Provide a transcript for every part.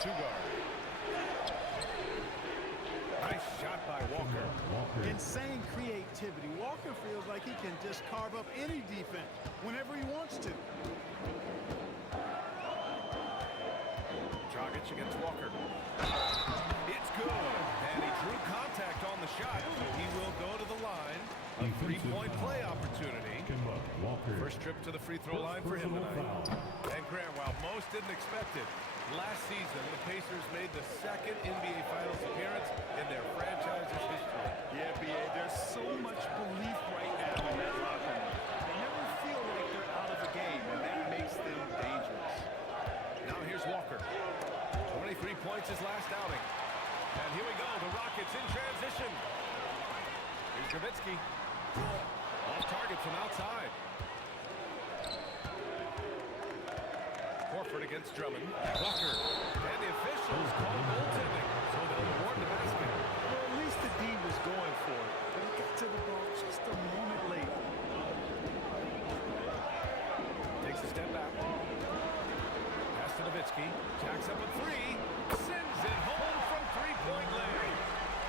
two guard. Nice shot by Walker. Insane creativity. Walker feels like he can just carve up any defense whenever he wants to. Dragic against Walker. It's good. And he drew contact on the shot. He will go to the line. A three-point play opportunity. First trip to the free throw line for him tonight. And Grant, while most didn't expect it, last season the Pacers made the second NBA Finals appearance in their franchise's history. Yeah, B.A., there's so much belief right now in that locker room. They never feel like they're out of the game, and that makes them dangerous. Now here's Walker. 23 points his last outing. And here we go, the Rockets in transition. Here's Nowitzki. Off target from outside. Horford against Drummond. Walker. And the officials call goaltending. So they'll award the basket. Well, at least the D was going for it, but he got to the ball just a moment late. Takes a step back. Pass to Nowitzki. Jacks up a three. Sends it home from three-point land.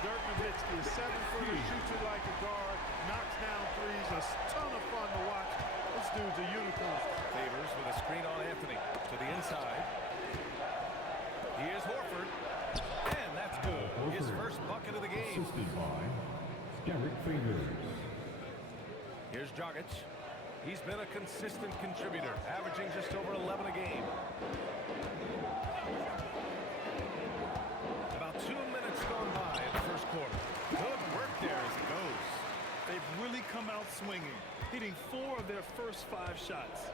Dirk Nowitzki is 7-footer, shoots it like a guard, knocks down threes, a ton of fun to watch. This dude's a unicorn. Favors with a screen on Anthony to the inside. Here's Horford. And that's good. His first bucket of the game. Assisted by Derek Favors. Here's Dragic. He's been a consistent contributor, averaging just over 11 a game. About 2 minutes gone by in the first quarter. Good work there as it goes. They've really come out swinging, hitting 4 of their first 5 shots.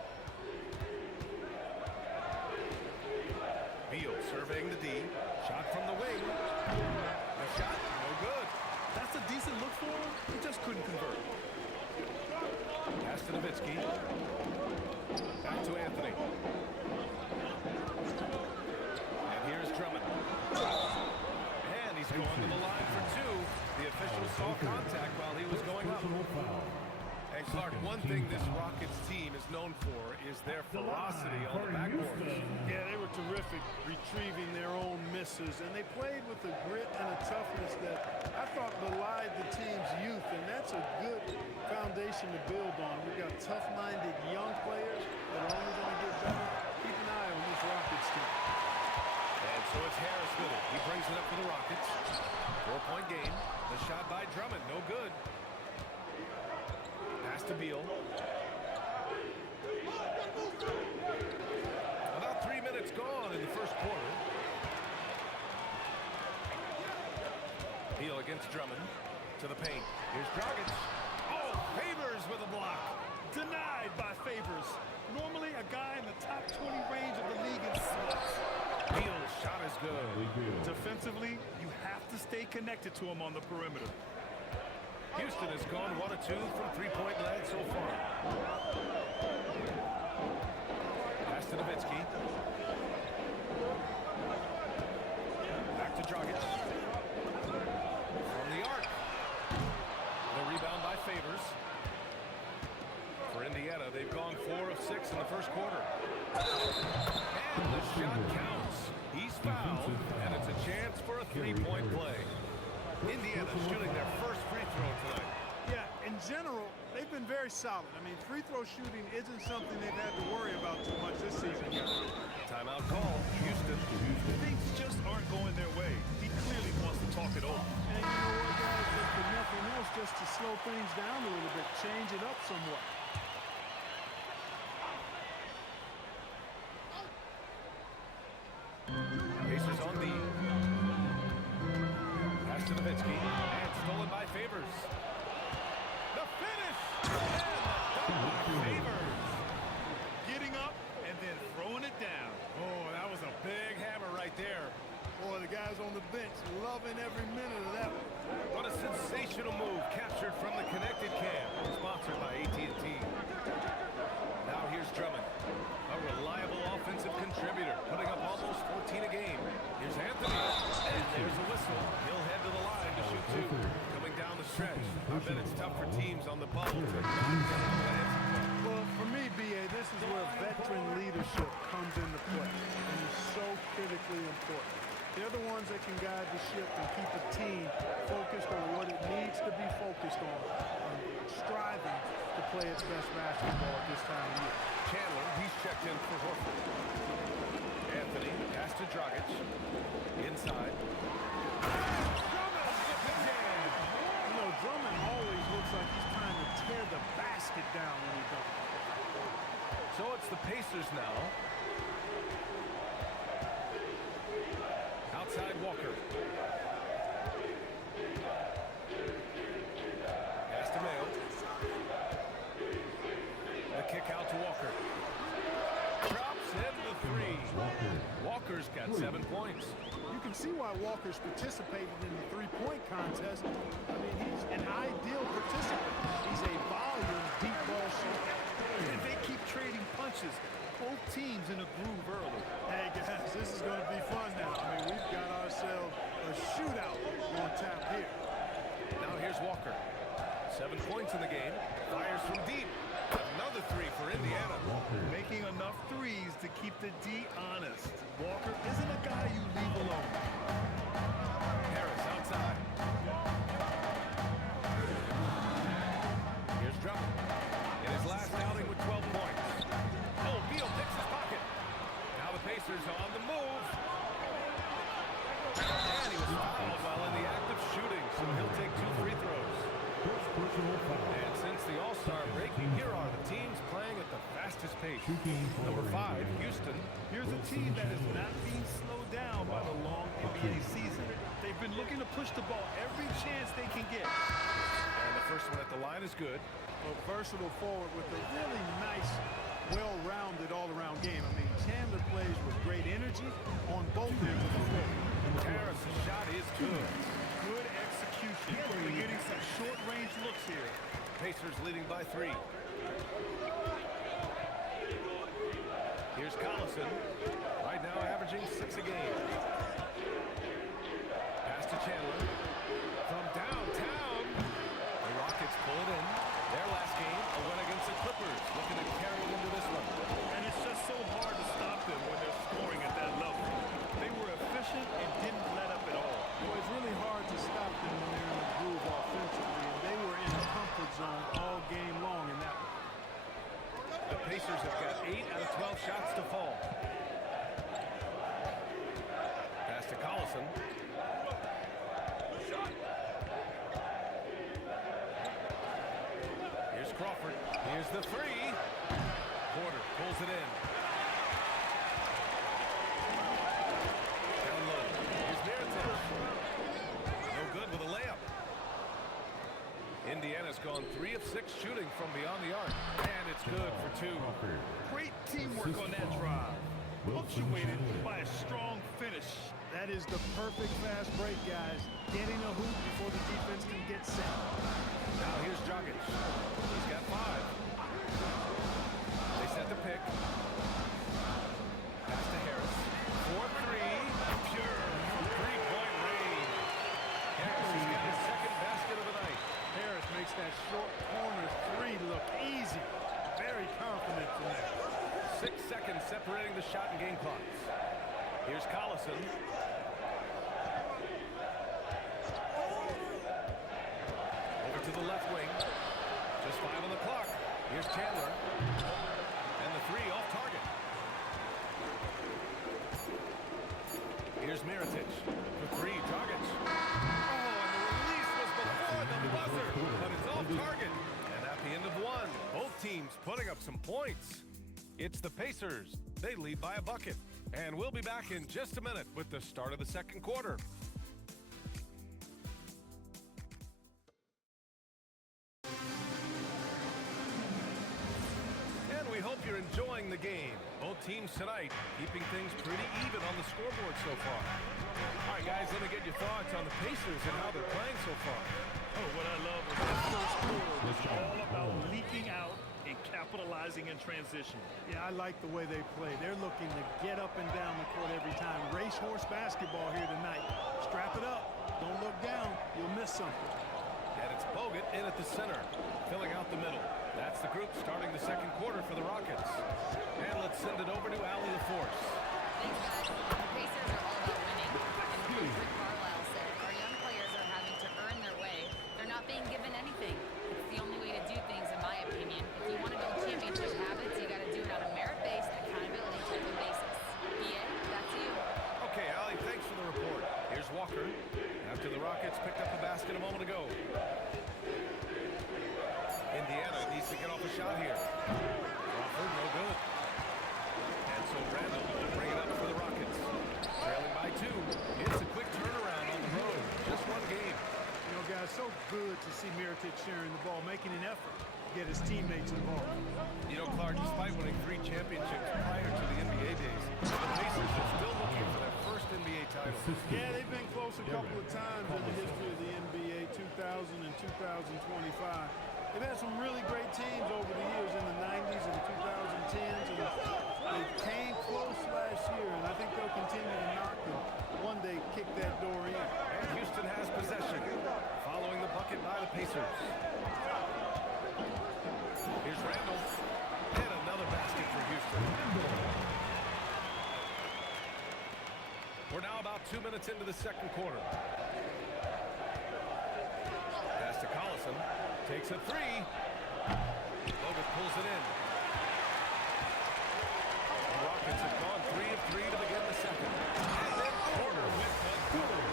Beal surveying the D. Shot from the wing. The shot, no good. That's a decent look for him. He just couldn't convert. Pass to Nowitzki. Back to Anthony. And here's Drummond. And he's going to the line for 2. The officials saw contact while he was going up. And Clark, one thing this Rockets team is known for is their ferocity on the backboard. Yeah, they were terrific retrieving their own misses, and they played with a grit and a toughness that I thought belied the team's youth, and that's a good foundation to build on. We've got tough-minded young players that are only going to get better. Keep an eye on this Rockets team. And so it's Harris with it. He brings it up for the Rockets. 4-point game. The shot by Drummond, no good. Pass to Beal. About 3 minutes gone in the first quarter. Beal against Drummond to the paint. Here's Dragic. Oh, Favors with a block. Denied by Favors. Normally a guy in the top 20 range of the league in slots. Beal's shot is good. Defensively, you have to stay connected to him on the perimeter. Houston has gone 1 of 2 from three-point land so far. Pass to Nowitzki. Back to Dragic. From the arc. The rebound by Favors. For Indiana, they've gone 4 of 6 in the first quarter. And the shot counts. He's fouled, and it's a chance for a three-point play. Indiana shooting their first free throw tonight. Yeah, in general, they've been very solid. I mean, free throw shooting isn't something they've had to worry about too much this season. Timeout call, Houston. Things just aren't going their way. He clearly wants to talk it over. And you know what, guys, if for nothing else, just to slow things down a little bit, change it up somewhat. Pacers on D. Pass to Nowitzki. And stolen by Favors. The finish! And the dunk by Favors. Getting up and then throwing it down. Oh, that was a big hammer right there. Boy, the guys on the bench loving every minute of that one. What a sensational move captured from the connected cam. Sponsored by AT&T. Now here's Drummond. A reliable offensive contributor, putting up almost 14 a game. Here's Anthony, and there's a whistle. He'll head to the line to shoot 2. Coming down the stretch, I bet it's tough for teams on the bubble to not get the plans. Well, for me, B.A., this is where veteran leadership comes into play. And he's so critically important. They're the ones that can guide the ship and keep a team focused on what it needs to be focused on striving to play its best basketball at this time of year. Chandler, he's checked in for Horford. Anthony, pass to Dragic. Inside. Drummond with the jam. You know, Drummond always looks like he's trying to tear the basket down when he does. So it's the Pacers now. Outside Walker. Pass to Mayo. The kick out to Walker. Drops in the three. Walker's got 7 points. You can see why Walker's participated in the three-point contest. I mean, he's an ideal participant. He's a volume deep ball shooter. And they keep trading punches. Both teams in a groove early. Hey, guys, this is going to be fun now. I mean, we've got ourselves a shootout on tap here. Now here's Walker. 7 points in the game. Fires from deep. Another three for Indiana. Making enough threes to keep the D honest. Walker isn't a guy you leave alone. Harris outside. Here's Drummond. In his last outing with 12 points. Oh, Beal picks his pocket. Now the Pacers on the move. And he was fouled while in the act of shooting, so he'll take 2 free throws. And since the All-Star break, here are the teams playing at the fastest pace. Number 5, Houston. Here's a team that is not being slowed down by the long NBA season. They've been looking to push the ball every chance they can get. And the first one at the line is good. A versatile forward with a really nice, well-rounded all-around game. I mean, Chandler plays with great energy on both ends of the floor. Harris' shot is good. Good execution. They're getting some short-range looks here. Pacers leading by 3. Here's Collison. Right now averaging 6 a game. Pass to Chandler. From downtown. The Rockets pull it in. Their last game, a win against the Clippers. Looking to carry it into this one. And it's just so hard to stop them when they're scoring at that level. They were efficient and didn't let up at all. Well, it's really hard to stop them when they're in the groove offensively, and they were in a comfort zone all game long in that one. The Pacers have got 8 out of 12 shots to fall. Pass to Collison. Here's Crawford. Here's the three. Porter pulls it in. Down low. Here's Mirotic. No good with a layup. Indiana's gone 3 of 6 shooting from beyond the arc. And it's good for 2. Great teamwork on that drive. Punctuated by a strong finish. That is the perfect fast break, guys. Getting a hoop before the defense can get set. Now here's Dragic. He's got 5. They set the pick. Pass to Harris. 4-3. Pure from 3-point range. Harris has got his second basket of the night. Harris makes that short corner 3 look easy. Very confident in that. 6 seconds separating the shot and game clocks. Here's Collison. Over to the left wing. Just 5 on the clock. Here's Chandler. And the 3 off target. Here's Mirotic. The 3, Dragic. Oh, and the release was before the buzzer. But it's off target. And at the end of 1, both teams putting up some points. It's the Pacers. They lead by a bucket. And we'll be back in just a minute with the start of the second quarter. And we hope you're enjoying the game. Both teams tonight keeping things pretty even on the scoreboard so far. All right, guys, let me get your thoughts on the Pacers and how they're playing so far. Oh, what I love was that first quarter was all about leaking out and capitalizing in transition. Yeah, I like the way they play. They're looking to get up and down the court every time. Racehorse basketball here tonight. Strap it up. Don't look down. You'll miss something. And it's Bogut in at the center, filling out the middle. That's the group starting the second quarter for the Rockets. And let's send it over to Allie LaForce. Thanks, guys. The Pacers are all about winning. And Coach Rick Carlisle said, our young players are having to earn their way. They're not being given anything. It's the only way to do things, in my opinion. If you want to build championship habits, you got to do it on a merit-based, accountability type of basis. BA, that's you. Okay, Allie, thanks for the report. Here's Walker. After the Rockets picked up the basket a moment ago. Indiana needs to get off a shot here. Crawford, no good. And so Randall will bring it up for the Rockets. Trailing by 2. It's a quick turnaround on the road. Just one game. You know, guys, so good to see Mirotic sharing the ball, making an effort to get his teammates involved. You know, Clark, despite winning 3 championships prior to the NBA days, the Pacers are still looking for their first NBA title. Yeah, they've been close a couple of times in the history of the NBA, 2000 and 2025. They've had some really great teams over the years in the 90s and 2010s, and they came close last year, and I think they'll continue to knock and one day kick that door in. And Houston has possession, following the bucket by the Pacers. Here's Randall, and another basket for Houston. We're now about 2 minutes into the second quarter. Pass to Collison. Takes a 3. Logan pulls it in. The Rockets have gone 3 of 3 to begin the second. And then Porter with the goal.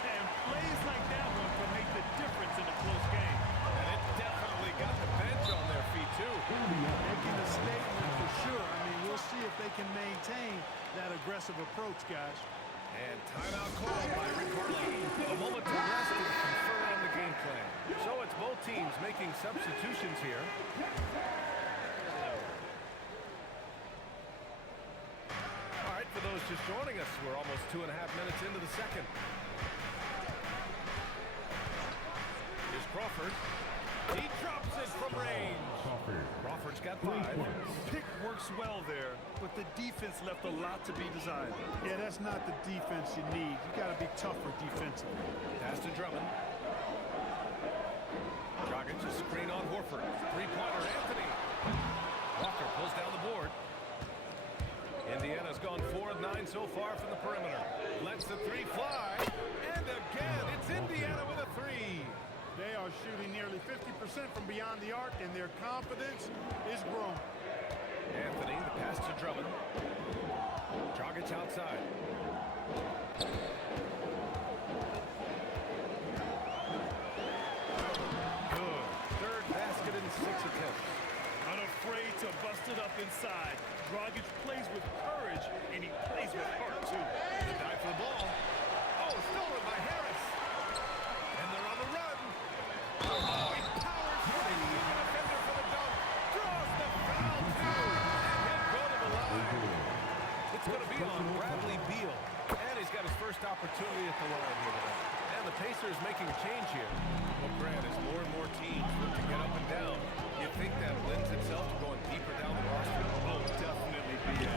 And plays like that one can make the difference in a close game. And it definitely got the bench on their feet, too. Making a statement for sure. I mean, we'll see if they can maintain that aggressive approach, guys. And timeout called by Rick Carlisle. A moment to rest and confer on the game plan. So it's both teams making substitutions here. All right, for those just joining us, we're almost 2.5 minutes into the second. Here's Crawford. He drops it from range. Crawford's got 5. Pick works well there, but the defense left a lot to be desired. Yeah, that's not the defense you need. You got to be tougher defensively. Pass to Drummond. Dragic, a screen on Horford. Three-pointer, Anthony. Walker pulls down the board. Indiana's gone 4 of 9 so far from the perimeter. Lets the 3 fly. And again, it's Indiana with a 3. They are shooting nearly 50% from beyond the arc, and their confidence is growing. Anthony, the pass to Drummond. Dragic outside. Good. Third basket in 6 attempts. Unafraid to bust it up inside. Dragic plays with courage, and he plays with heart, too. The dive for the ball. Oh, stolen by Harris. And they're on the run. Oh, he powers through the defender for the dunk. Draws the foul, too. And he'll go to the line. It's going to be on Bradley Beal. And he's got his first opportunity at the line here tonight. And the Pacers making a change here. Well, Grant, as more and more teams look to get up and down, you think that lends itself to going deeper down the roster? Oh, definitely, B.A.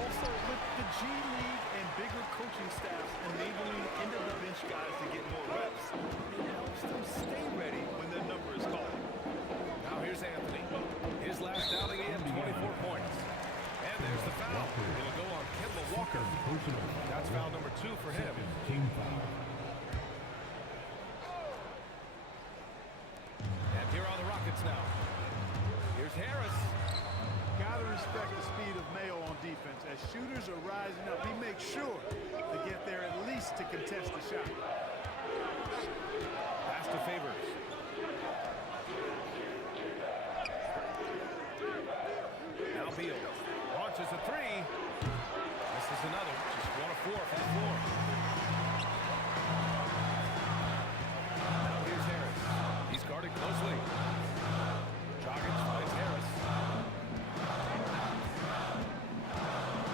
Also, with the G League and bigger coaching staffs enabling end-of-the-bench guys to get more reps, it helps them stay ready when their number is called. Now here's Anthony. His last outing, he had 24 points. And there's the foul. It'll go on Kemba Walker. That's foul number 2 for him. Team foul. And here are the Rockets now. Here's Harris. Gotta respect the speed of Mayo on defense. As shooters are rising up, he makes sure to get there at least to contest the shot. Pass to Favors. Now Beal launches a 3. This is another. Just 1 of 4 from the floor. Now here's Harris. He's guarded closely. Dragic finds Harris.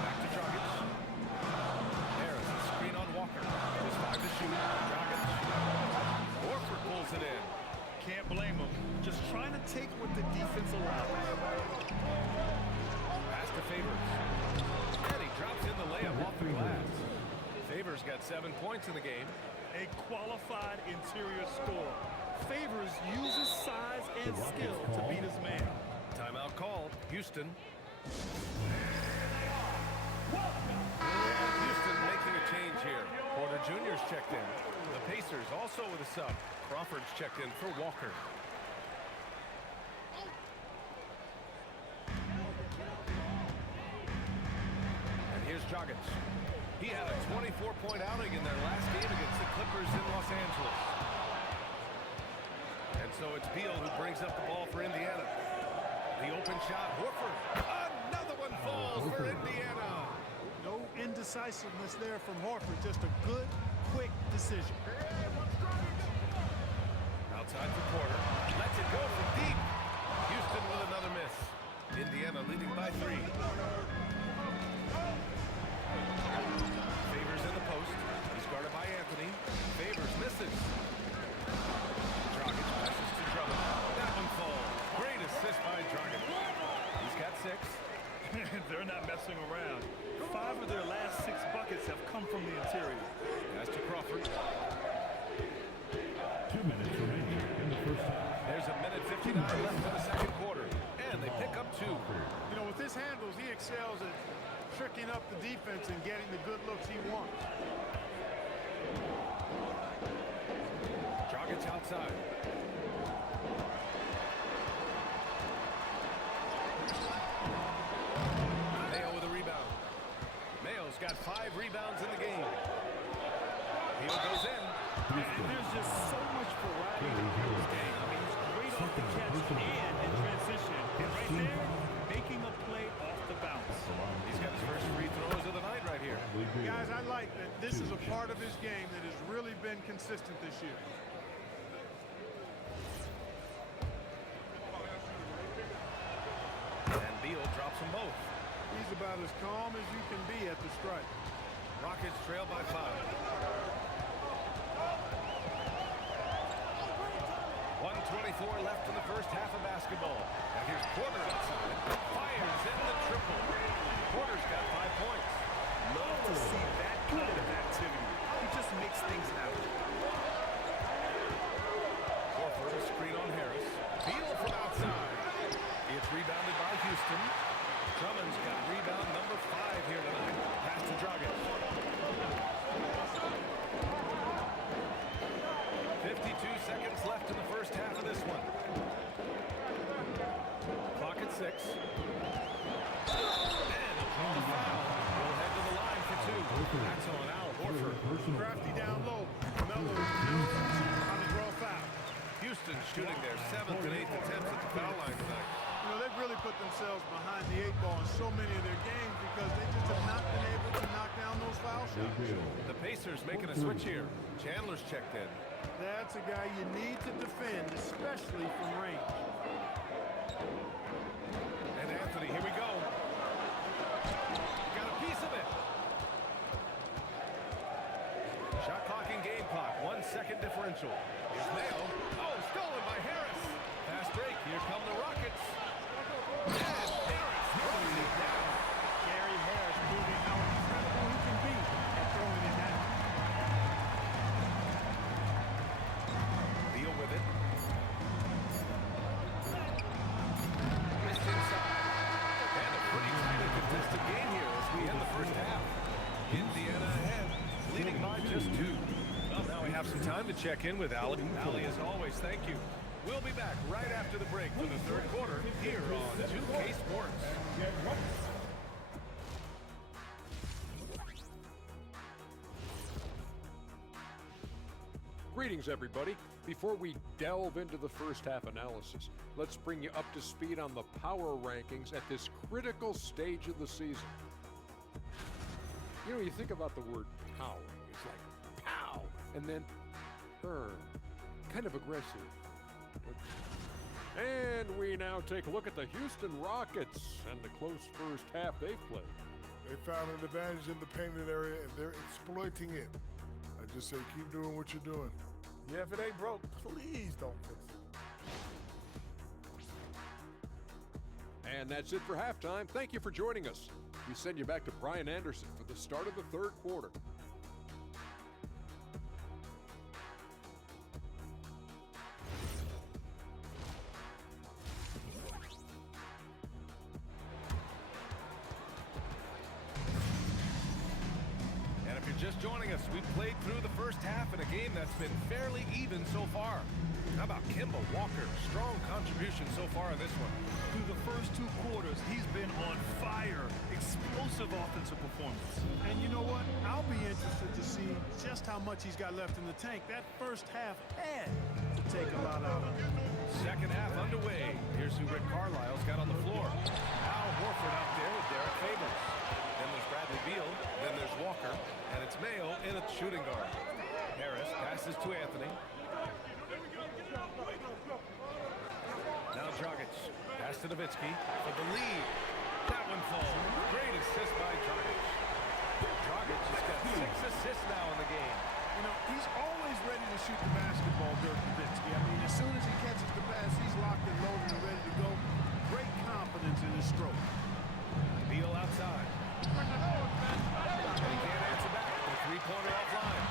Back to Dragic. Harris, a screen on Walker. Just 5 to shoot. Dragic. Horford pulls it in. Can't blame him. Just trying to take what the defense allows. Pass to Favors. And he drops in the layup off the glass. Favors got 7 points in the game. A qualified interior scorer. Favors uses size and skill to beat his man. Timeout called. Houston. And Houston making a change here. Porter Jr.'s checked in. The Pacers also with a sub. Crawford's checked in for Walker. And here's Dragic. He had a 24-point outing in their last game against the Clippers in Los Angeles. And so it's Beal who brings up the ball for Indiana. The open shot, Horford. Another one falls for Indiana. No indecisiveness there from Horford. Just a good, quick decision. Outside for Porter. Lets it go from deep. Houston with another miss. Indiana leading by 3. Favors in the post. He's guarded by Anthony. Favors misses. Dragic passes to Drummond. That one falls. Great assist by Dragic. He's got 6. They're not messing around. 5 of their last 6 buckets have come from the interior. Pass to Crawford. 2 minutes remaining in the first half. There's a minute 59 left in the second quarter. And they pick up 2. You know, with his handles, he excels at tricking up the defense and getting the good looks he wants. Dragic's outside. Mayo with a rebound. Mayo's got 5 rebounds in the game. Beal goes in. There's just so much variety in this game. I mean, he's great off the catch and in transition. And right there, making a play off the bounce. He's got his first free throws of the night right here. Guys, I like that this is a part of his game that has really been consistent this year. And Beal drops them both. He's about as calm as you can be at the strike. Rockets trail by 5. 1:24 left in the first half of basketball. And here's Porter outside. Fires in the triple. Porter's got 5 points. Love to see that kind of activity. He just makes things happen. Horford a screen on Harris. Beal from outside. It's rebounded by Houston. Drummond's got rebound number 5 here tonight. Pass to Dragic. 52 seconds left in the first half of this one. Clock at 6. And a foul. We'll head to the line for 2. That's on Al Horford. Crafty down low. Melo on the draw foul. Houston shooting their 7th and 8th attempts at the foul line tonight. You know, they've really put themselves behind the 8 ball in so many of their games because they just have not been able to knock down those foul shots. The Pacers making a switch here. Chandler's checked in. That's a guy you need to defend, especially from range. And Anthony, here we go. Got a piece of it. Shot clock and game clock. 1 second differential. Here's Mayo. Oh, stolen by Harris. Fast break. Here come the Rockets. And Harris throws it down. Gary Harris proving how incredible he can be at throwing it down. Beal with it. Missed inside. And a pretty tight and contested game here as we end the first half. Indiana ahead, leading by just 2. Well, now we have some time to check in with Ali. Ali, as always, thank you. We'll be back right after the break for the third quarter here on 2K Sports. Greetings, everybody. Before we delve into the first half analysis, let's bring you up to speed on the power rankings at this critical stage of the season. You know, you think about the word power, it's like pow, and then burn, kind of aggressive. And we now take a look at the Houston Rockets and the close first half they've played. They found an advantage in the painted area, and they're exploiting it. I just say keep doing what you're doing. Yeah, if it ain't broke, please don't fix it. And that's it for halftime. Thank you for joining us. We send you back to Brian Anderson for the start of the third quarter. just joining us, we've played through the first half in a game that's been fairly even so far. How about Kemba Walker? Strong contribution so far in this one. Through the first 2 quarters, he's been on fire. Explosive offensive performance. And you know what? I'll be interested to see just how much he's got left in the tank. That first half had to take a lot out of him. Second half underway. Here's who Rick Carlisle's got on the floor. Al Horford out there with Derek Favors. Then there's Bradley Beal. Then there's Walker. And it's Mayo in at shooting guard. Harris passes to Anthony. Now Dragic. Pass to Nowitzki for the lead. That one falls. Great assist by Dragic. Dragic has got 6 assists now in the game. You know, he's always ready to shoot the basketball, Dirk Nowitzki. I mean, as soon as he catches the pass, he's locked and loaded and ready to go. Great confidence in his stroke. Beal outside. And he can't answer back. The three-pointer offline.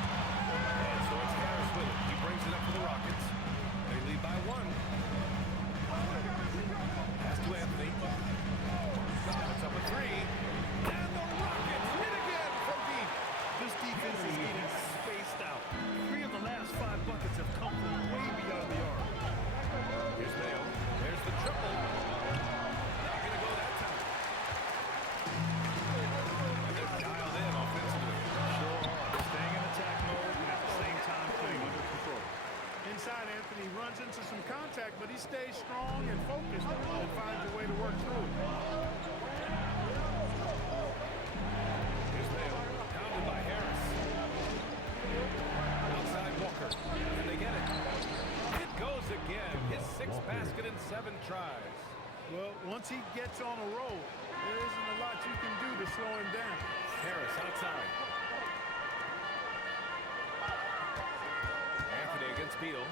And so it's Harris with it. He brings it up for the Rockets. They lead by 1. Pass to Anthony. It's up a 3. And the Rockets hit again from deep. This defense is getting spaced out. 3 of the last 5 buckets have come from way beyond the arc. Here's Mayo. There's the triple. Not going to go that time. And they're dialed in offensively. Sure are. Staying in attack mode and at the same time playing under control. Inside, Anthony runs into some contact, but he stays strong and focused and finds a way to work through it. Here's Mayo. Pounded by Harris. Outside Walker. And they get it. It goes again. His 6th basket in 7 tries. Well, once he gets on a roll, there isn't a lot you can do to slow him down. Harris outside. Anthony against Beal.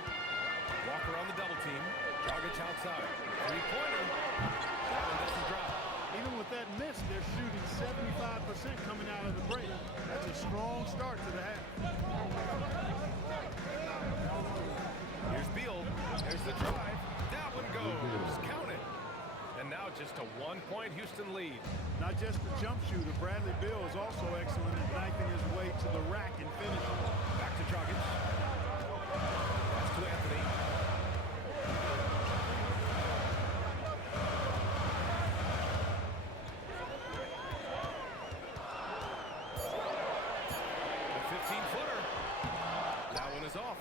Walker on the double team. Dragic outside. Three-pointer. That one doesn't drop. Even with that miss, they're shooting 75% coming out of the break. That's a strong start to the half. Here's Beal. There's the drive. That one goes. Count it. And now just a 1-point Houston lead. Not just the jump shooter, Bradley Beal is also excellent at knifing his way to the rack and finishing. Back to Dragic. Pass to Anthony. The 15-footer. That one is off.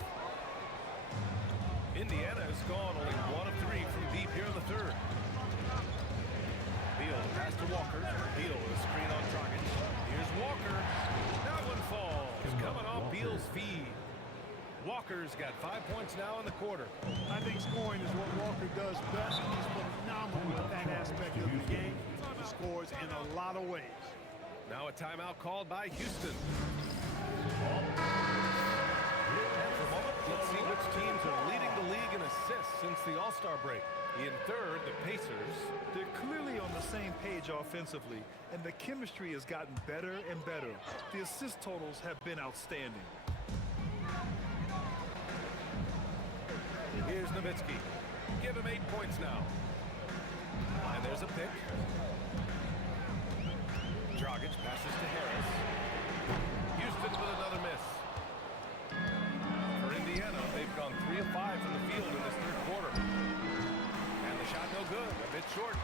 Indiana has gone only 1 of 3 from deep here in the 3rd. Beal pass to Walker. Beal with a screen on Dragic. Here's Walker. That one falls. Coming off Beal's feed. Walker's got 5 points now in the quarter. I think scoring is what Walker does best. He's phenomenal at that aspect of the game. He scores in a lot of ways. Now a timeout called by Houston. Let's see which teams are leading the league in assists since the All-Star break. In 3rd, the Pacers. They're clearly on the same page offensively, and the chemistry has gotten better and better. The assist totals have been outstanding. Here's Nowitzki. Give him 8 points now. And there's a pick. Dragic passes to Harris. Houston with another miss. For Indiana, they've gone 3 of 5 from the field in this 3rd quarter. And the shot no good, a bit short.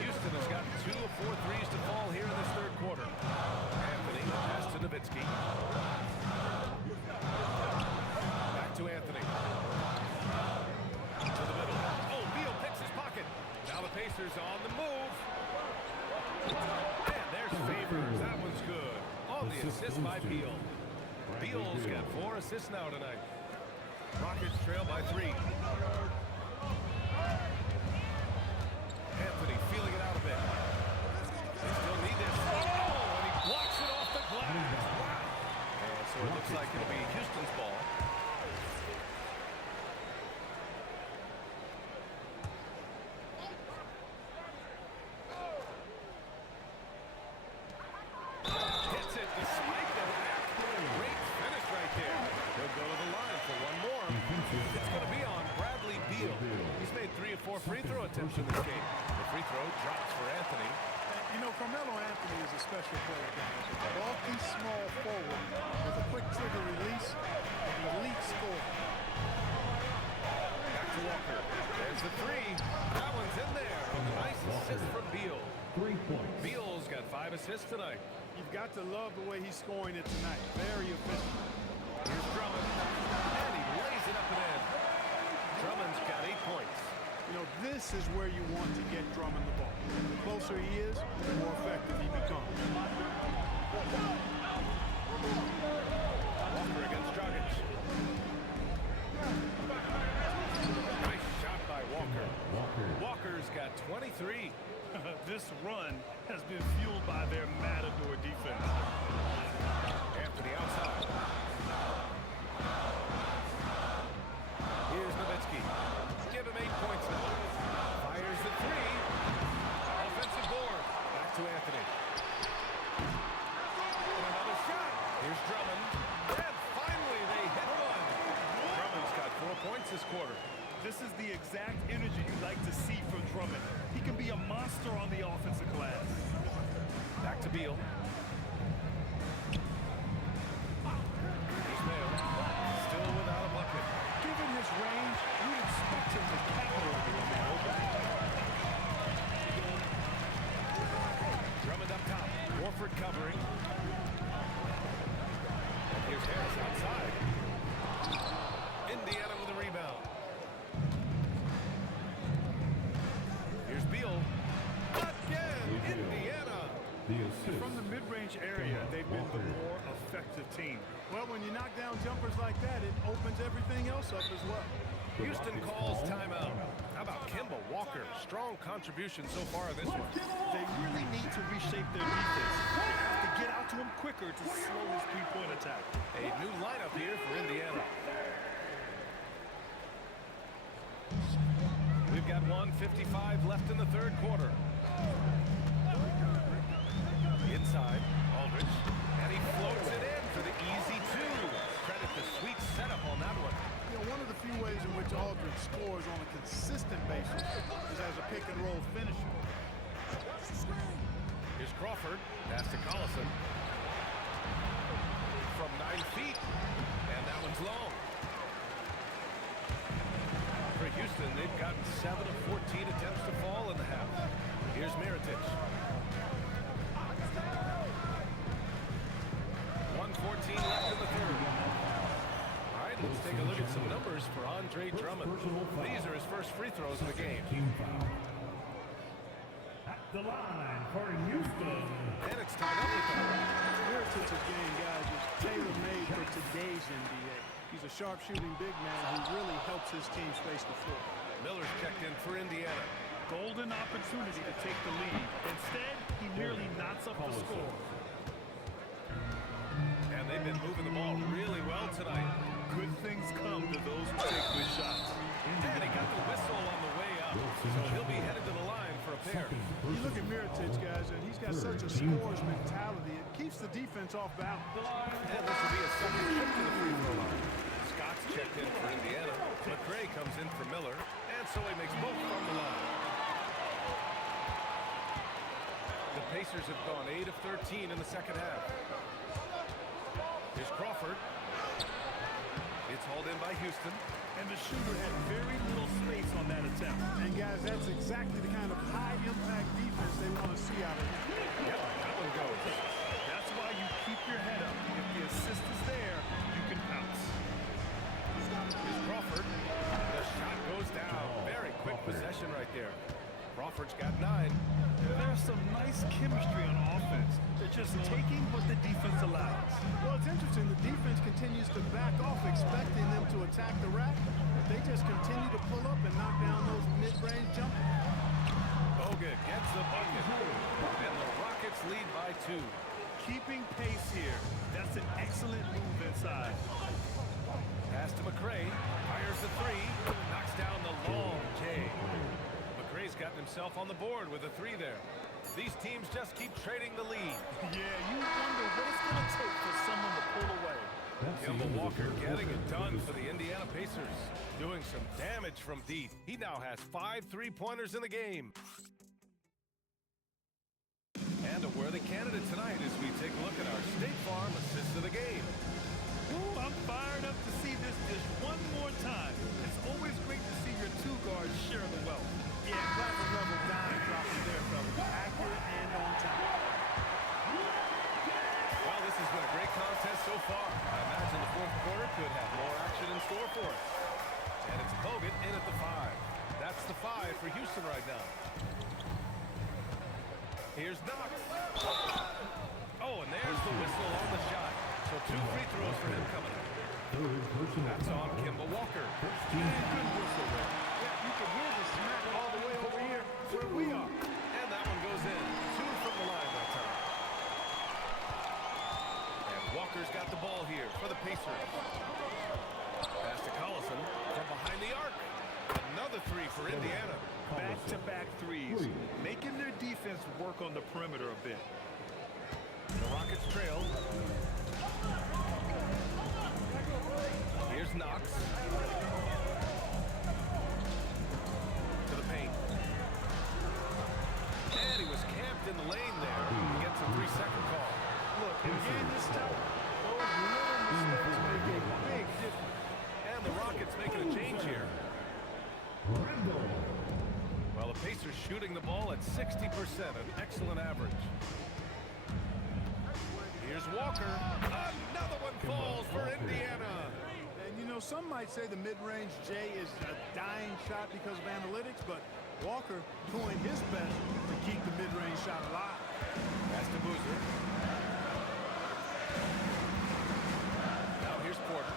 Houston has got 2 of 4 threes to fall here in this 3rd quarter. Anthony, pass to Nowitzki. Back to Anthony. To the middle. Oh, Beal picks his pocket. Now the Pacers on the move. And there's Favors. That one's good. On the assist by Beal. Beal's got 4 assists now tonight. Rockets trail by 3. Anthony feeling it out a bit. They still need this. Oh, and he blocks it off the glass. Wow. And so it looks like it'll be Houston's ball. Hits it despite the back. Great finish right there. He'll go to the line for 1 more. It's going to be on Bradley Beal. He's made 3 of 4 free throw attempts in this game. The free throw drops for Anthony. You know, Carmelo Anthony is a special player, guys. A bulky, small forward with a quick trigger release and an elite score. Back to Walker. There's the three. That one's in there. A nice assist from Beal. 3 points. Beal's got 5 assists tonight. You've got to love the way he's scoring it tonight. Very efficient. Here's Drummond. And he lays it up and in. Drummond's got 8 points. You know, this is where you want to get Drummond the ball. The closer he is, the more effective he becomes. Walker against Dragic. Nice shot by Walker. Walker's got 23. This run has been fueled by their Matador defense. Anthony outside. Here's Nowitzki. Give him 8 points now. Fires the three. Offensive board. Back to Anthony. And another shot. Here's Drummond. And finally they hit one. Drummond's got 4 points this quarter. This is the exact energy you like to see from Drummond. He can be a monster on the offensive glass. Back to Beal. Here's Mayo. Still without a bucket. Given his range, you'd expect him to capitalize on that opening. Drummond up top. Warford covering. And here's Harris outside. Indiana with a rebound. Here's Beal. Again, Indiana. The assist. From the mid-range area, they've been the more effective team. Well, when you knock down jumpers like that, it opens everything else up as well. Houston calls timeout. How about Kemba Walker? Strong contribution so far in this one. They really need to reshape their defense. They have to get out to him quicker to slow his three-point attack. A new lineup here for Indiana. We've got 1:55 left in the third quarter. Inside, Aldridge, and he floats it in for the easy two. Credit the sweet setup on that one. You know, one of the few ways in which Aldridge scores on a consistent basis is as a pick-and-roll finisher. Here's Crawford, pass to Collison. From 9 feet, and that one's long. For Houston, they've gotten 7 of 14 attempts to fall in the half. Here's Mirotic. 1:14 left in the third. All right, let's take a look at some numbers for Andre Drummond. These are his first free throws in the game. Team foul. At the line for Houston. And it's tied up with that. Miritic's game, guys, is tailor-made for today's NBA. He's a sharpshooting big man who really helps his team space the floor. Miller's checked in for Indiana. Golden opportunity to take the lead. Instead, he merely knots up the score. And they've been moving the ball really well tonight. Good things come to those who take good shots. And he got the whistle on the way up, so he'll be headed to the line for a pair. You look at Mirotic, guys, and he's got such a scorer's mentality. It keeps the defense off balance. And this will be a second trip to the free throw line. Scott's checked in for Indiana. McRae comes in for Miller, and so he makes both from the line. The Pacers have gone 8 of 13 in the second half. Here's Crawford. It's hauled in by Houston. And the shooter had very little space on that attempt. And, guys, that's exactly the kind of high-impact defense they want to see out of him. Yep, that one goes. That's why you keep your head up. If the assist is there, you can pounce. Here's Crawford. The shot goes down. Very quick possession right there. Crawford's got 9. There's some nice chemistry on offense. They're just taking what the defense allows. Well, it's interesting. The defense continues to back off, expecting them to attack the rack. But they just continue to pull up and knock down those mid-range jumpers. Bogut gets the bucket. And the Rockets lead by 2. Keeping pace here. That's an excellent move inside. Pass to McRae. Fires the 3. Knocks down the long J. McRae's gotten himself on the board with a 3 there. These teams just keep trading the lead. Yeah, you wonder what it's going to take for someone to pull away. Kemba Walker getting it done for the Indiana Pacers. Doing some damage from deep. He now has 5 3-pointers in the game. And a worthy candidate tonight as we take a look at our State Farm assist of the game. Ooh, I'm fired up to see this dish one more time. It's always great to see your two guards share the wealth. Yeah, platinum level dime dropping there, fellas. Accurate and on time. Well, this has been a great contest so far. I imagine the fourth quarter could have more action in store for us. And it's Bogut in at the 5. That's the 5 for Houston right now. Here's Knox. Oh, and there's the whistle on the shot. So 2 free throws for him coming up. That's on Kemba Walker. Good whistle there. Yeah, you can hear the smack all the way over here where we are. And that one goes in. 2 from the line that time. And Walker's got the ball here for the Pacers. Pass to Collison from behind the arc. Another 3 for Indiana. Back-to-back threes, making their defense work on the perimeter a bit. The Rockets trail. Here's Knox. To the paint. And he was camped in the lane there. He gets a 3-second call. Look, in a game this tough, those little mistakes make a big difference. And the Rockets making a change here. Well, the Pacers shooting the ball at 60%, an excellent average. Here's Walker. Another one falls for Indiana. And you know, some might say the mid-range J is a dying shot because of analytics, but Walker doing his best to keep the mid-range shot alive. Pass to Boozer. Now here's Porter.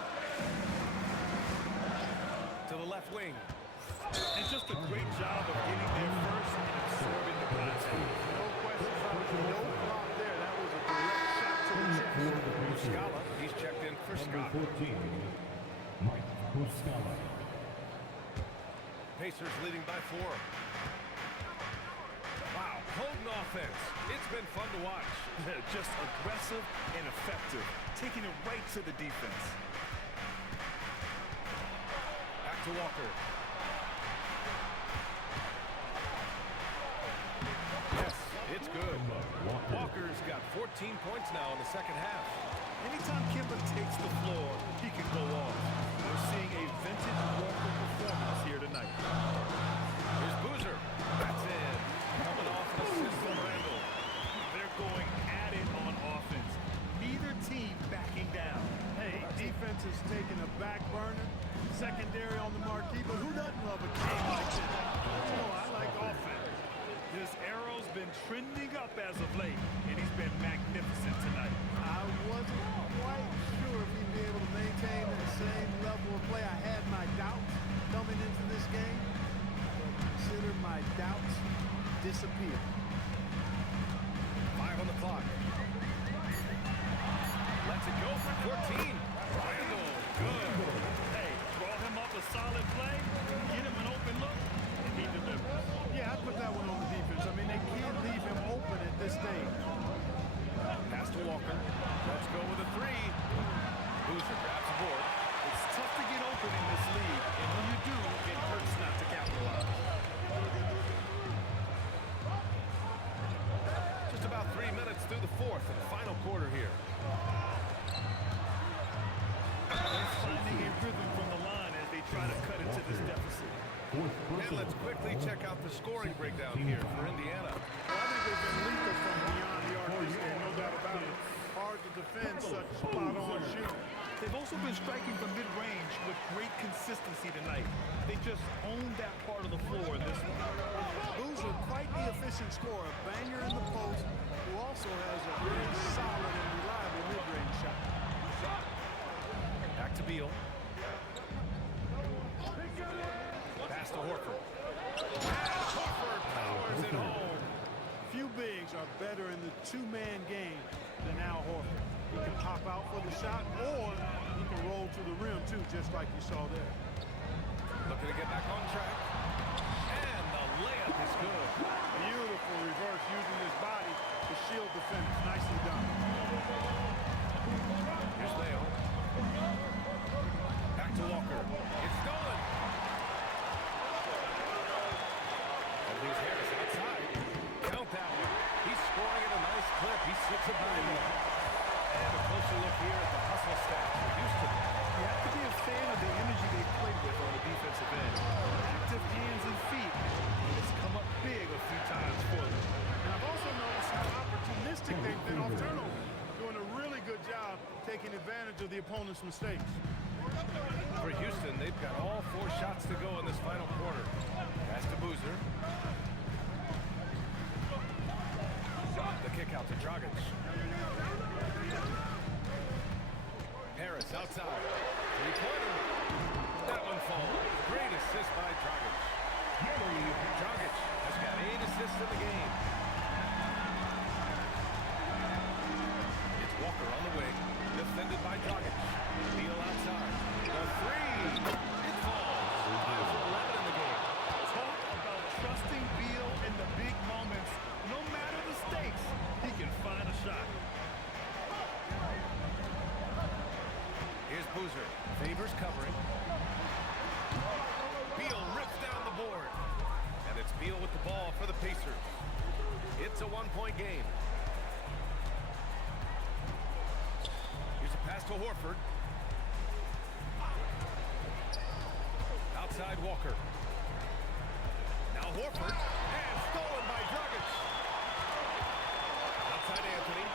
To the left wing. And just a great job of getting there first and absorbing the contact. No question about it. No block there. That was a direct shot to the chest. Scala, he's checked in for Scott. 14, Mike Muscala. Pacers leading by 4. Wow, potent offense. It's been fun to watch. Just aggressive and effective, taking it right to the defense. Back to Walker. Yes, it's good. Walker's got 14 points now in the second half. Anytime Kemba takes the floor, he can go off. We're seeing a vintage Walker performance here tonight. Here's Boozer. That's in. Coming off an assist from Randall. They're going at it on offense. Neither team backing down. Hey, defense is taking a back burner. Secondary on the marquee, but who doesn't love a game like this? Oh, I like offense. This arrow's been trending up as of late, and he's been magnificent tonight. I wasn't quite sure if he'd be able to maintain that same level of play. I had my doubts coming into this game, but consider my doubts disappear. 5 on the clock. Lets it go for 14. Randall, good. Hey, draw him up a solid play, get him an open look, and he delivers. Yeah, I put that one on the defense. I mean, they can't leave him open at this stage. Pass to Walker. Let's go with a 3. Boozer grabs the board. It's tough to get open in this league, and when you do, it hurts not to capitalize. Just about 3 minutes through the fourth and final quarter here. They're finding a rhythm from the line as they try to cut into this deficit. And let's quickly check out the scoring breakdown here for Indiana. Well, I think they've been lethal from beyond the arc this game, no doubt about it. Hard to defend such spot-on shooting. They've also been striking from mid-range with great consistency tonight. They just owned that part of the floor in this one. Boozer, quite the efficient scorer, a banger in the post, who also has a very solid and reliable mid-range shot. Back to Beal. Pass to Horford. And Horford powers it home. Few bigs are better in the two-man game than Al Horford. He can pop out for the shot, or he can roll to the rim, too, just like you saw there. Looking to get back on track. And the layup is good. Beautiful reverse using his body to shield the finish. Nicely done. Here's Mayo. Back to Walker. It's stolen. And here's Harris outside. Count that one. He's scoring at a nice taking advantage of the opponent's mistakes. For Houston, they've got all 4 shots to go in this final quarter. Pass to Boozer. The kick out to Dragic. Harris outside. Three-pointer. That one falls. Great assist by Dragic. Dragic has got 8 assists in the game. It's Walker on the wing. Defended by Dragic. Beal outside. The three. It falls. 5 for 11 in the game. Talk about trusting Beal in the big moments. No matter the stakes, he can find a shot. Here's Boozer. Favors covering. Beal rips down the board. And it's Beal with the ball for the Pacers. It's a 1-point game. Here's a pass to Horford. Outside Walker. Now Horford. And stolen by Dragic. Outside Anthony.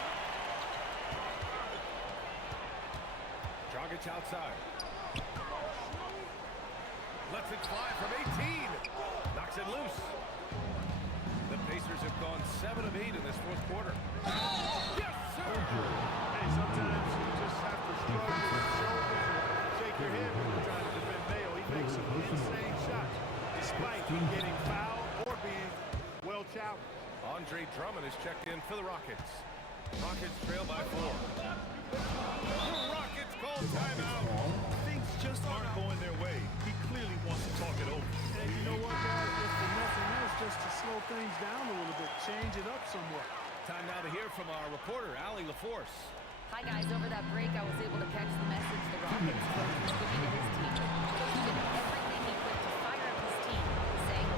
Dragic outside. Lets it fly from 18. Knocks it loose. The Pacers have gone 7 of 8 in this 4th quarter. Yes, sir! Hey, sometimes you just have to shrug your shoulders and shake your head when you're trying to defend Mayo. He makes some insane shots, despite getting fouled or being well challenged. Andre Drummond is checked in for the Rockets. Rockets trail by 4. The Rockets call timeout. Things just aren't going their way. He clearly wants to talk it over. And you know what, guys? If for nothing else, just to slow things down a little bit, change it up somewhat. Time now to hear from our reporter, Allie LaForce. Hi, guys. Over that break, I was able to catch the message the Rockets coach was giving to his team. He did everything he could to fire up his team, saying,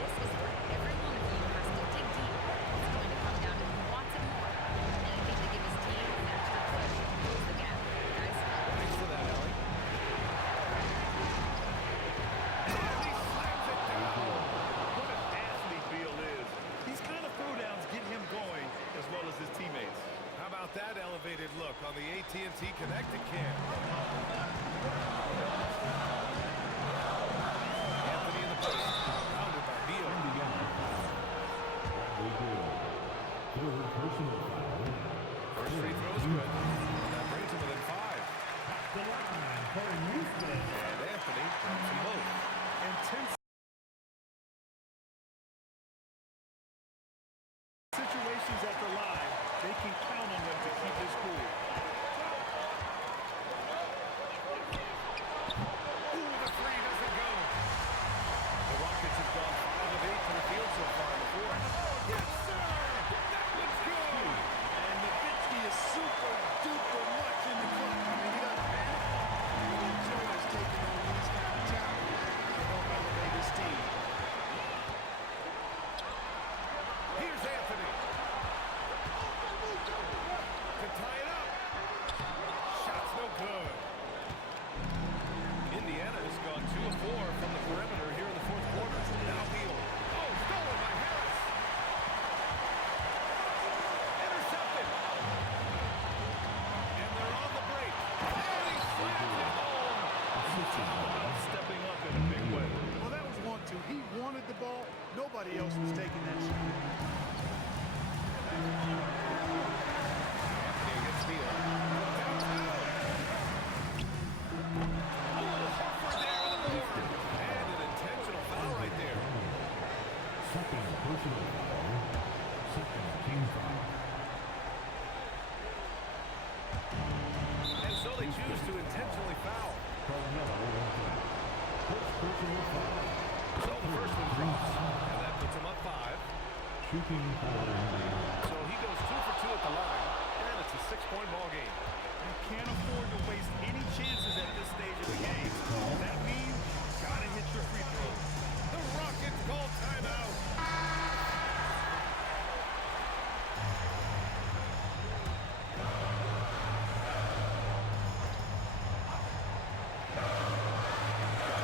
this is where every one of you has to dig deep. It's going to come down to who wants it more. Anything to give his team an extra push to close the gap. Guys, Thanks for that, Allie. And he slams it down. What an athlete Beal is. These kind of throwdowns get him going as well as his teammates. How about that elevated look on the AT&T Connected Cam? Anthony in the post. Pounded by Beal. First free throw's good. That brings him within 5. The line for Houston. And Anthony drops them both. Intense situations at the line, they can count on them to keep his cool. Ooh, the three doesn't go. The Rockets have gone 5 of 8 to the field so far in the 4th. Yes, sir! That one's good! And Nowitzki is super duper much in the club. I mean, he doesn't panic. He enjoys taking on these kind of challenges to help elevate his team. Here's Anthony. To tie it up. Shot's no good. Indiana has gone 2 of 4 from the perimeter here in the 4th quarter. Now Beal. Oh, stolen by Harris. Intercepted. And they're on the break. And he slams it home. About stepping up in a big way. Well, that was 1-2. He wanted the ball. Nobody else was taking that shot. Anthony against Beal. Downtown. Oh, Horford there on the board. And an intentional foul right there. Second personal foul. Second team foul. And so they choose to intentionally foul. Carmelo on three. First personal foul. So the first one drops. And that puts him up 5. Shooting foul. So he goes 2 for 2 at the line. And it's a 6-point ball game. You can't afford to waste any chances at this stage of the game. That means you gotta hit your free throws. The Rockets call timeout.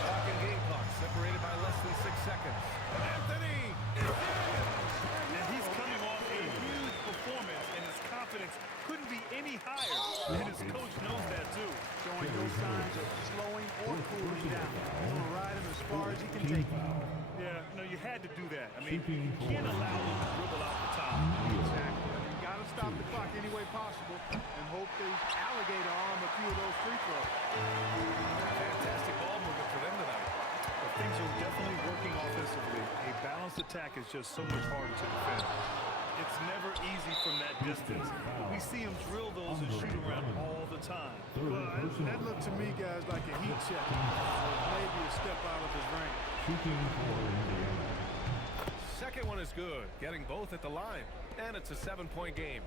Clock and game clock separated by less than 6 seconds. Anthony is in. And he's coming off a huge performance, and his confidence couldn't be any higher. And his coach knows Shooting foul. Yeah, you had to do that. I mean, you can't allow them to dribble out the top. Exactly. You got to stop the clock any way possible and hope they alligator arm a few of those free throws. Fantastic ball movement for them tonight. But things are definitely working offensively. A balanced attack is just so much harder to defend. It's never easy from that distance. We see him drill those and shoot around all the time. Well, that looked to me, guys, like a heat check. Maybe a step out of his range. Shooting for Indiana. Second one is good, getting both at the line. And it's a 7-point game.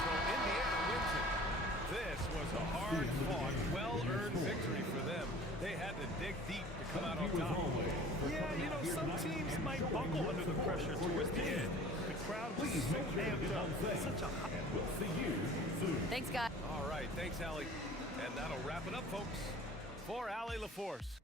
So Indiana wins it. This was a hard-fought, well-earned victory for them. They had to dig deep to come out on top. Yeah, some teams might buckle under the pressure towards the end. The crowd was so amped up. Such a high. We'll see you soon. Thanks, guys. All right, thanks, Allie. And that'll wrap it up, folks. For Allie LaForce.